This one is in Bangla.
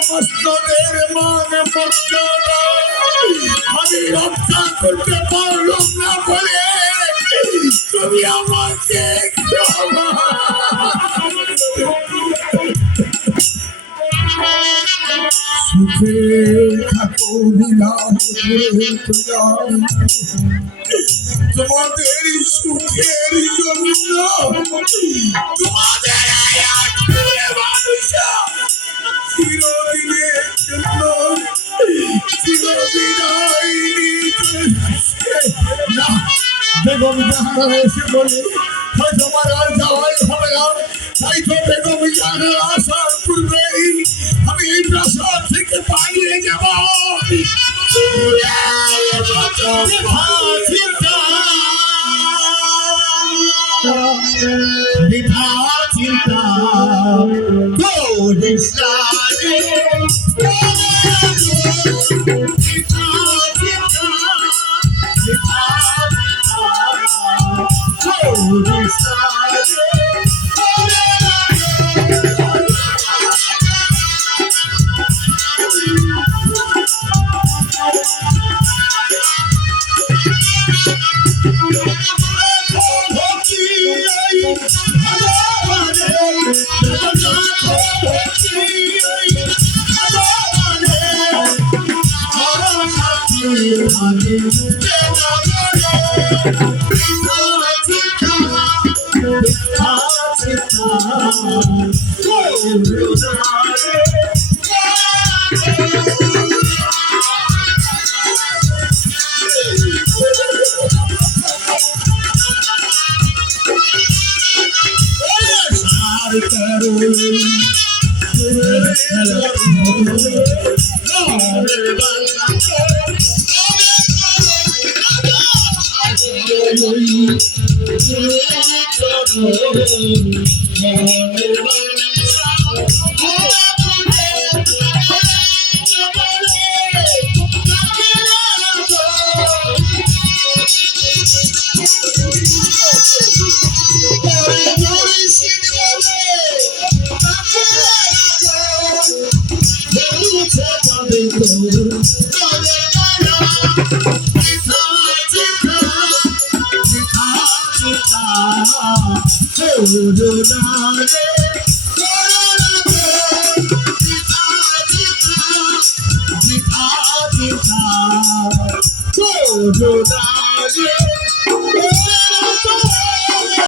মস্তদের মান মর্যাদা আমি রক্ষা করতে পারলাম না বলে তুমি আমাকে সুখে থাকো বিলাস তোমাদের সুখের জন্য তোমাদের চিরদিনের জন্য চিরবিদায় না বেগম জাহানারা এসে বলে হয়তো আমার আর যাওয়াই হবে না, তাই তো বেগম জাহানারা আসার পূর্বেই আমি এই প্রাসাদ থেকে পালিয়ে যাব। চিন্তা Oh,